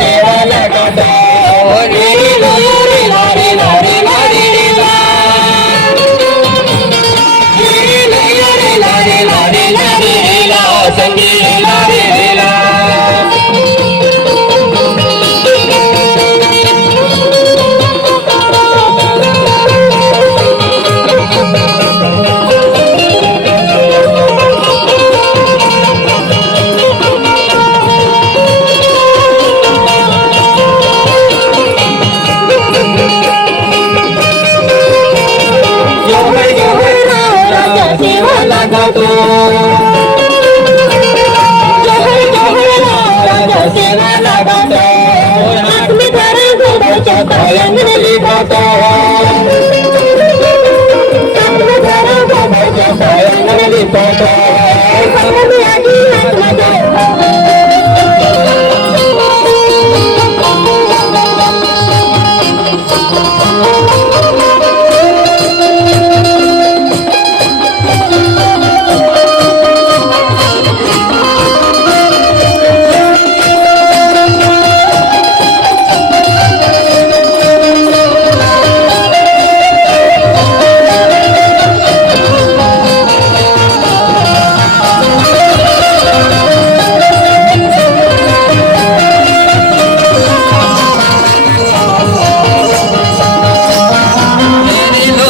सेवा लगातो रे ला रे ला रे ला रे ला रे ला रे ला रे ला रे ला रे ला संगी ला रे ला सेवा लगातो राजा सेवा लगातो हाथ में धरे गोबरचा अंगन लिपातो हाथ में धरे गोबरचा अंगन लिपातो अंगन आजी हाथ में दो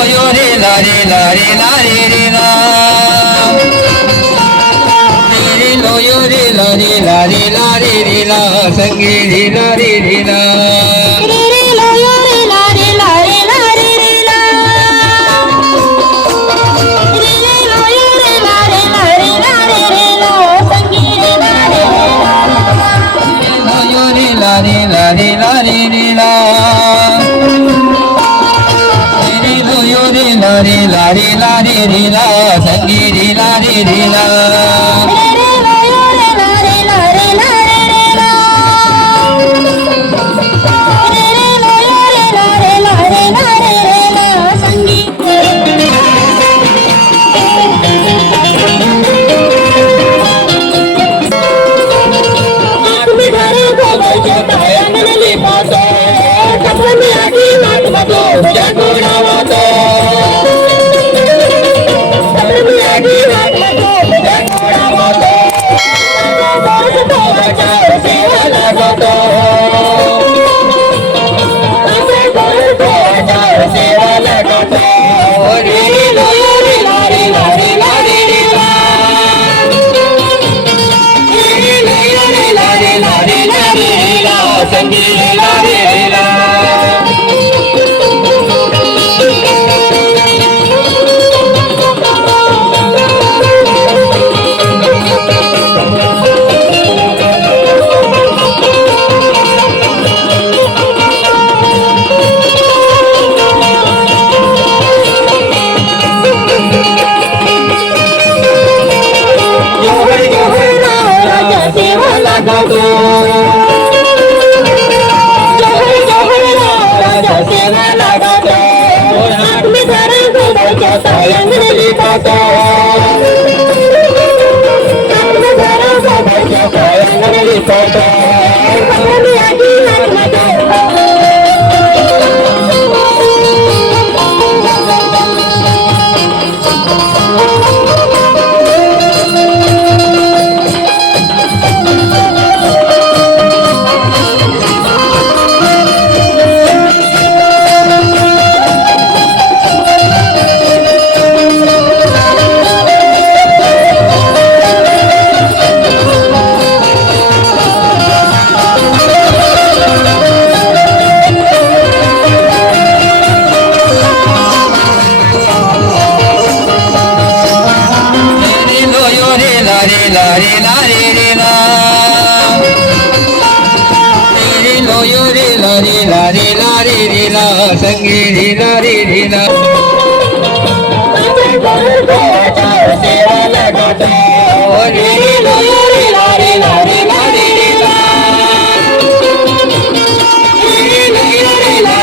संगी रे ला रे रे ला रे रे ला यो रे ला रे ला रे ला रे रे ला रे रे ला यो रे ला रे ला रे ला रे रे ला संगी रे ला रे ला यो रे ला रे ला रे ला रे रे ला रे रे ला यो रे ला रे ला रे ला रे रे ला संगी रे ला रे रे ला संगी रे ला रे रे ला सेवा लगातो रे ला रे ला रे ला रे ला रे ला रे ला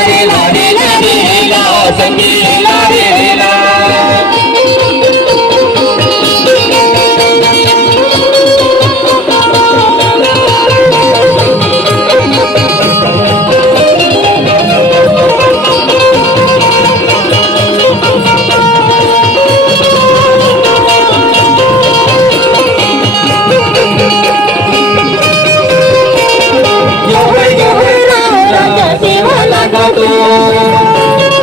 रे ला रे ला संगी ला रे ला लागतो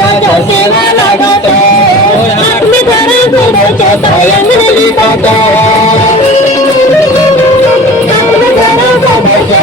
राजा सेवा लागतो आम्ही जरा गुरुच्या सायंकाळी जातो आम्ही जरा गुरुच्या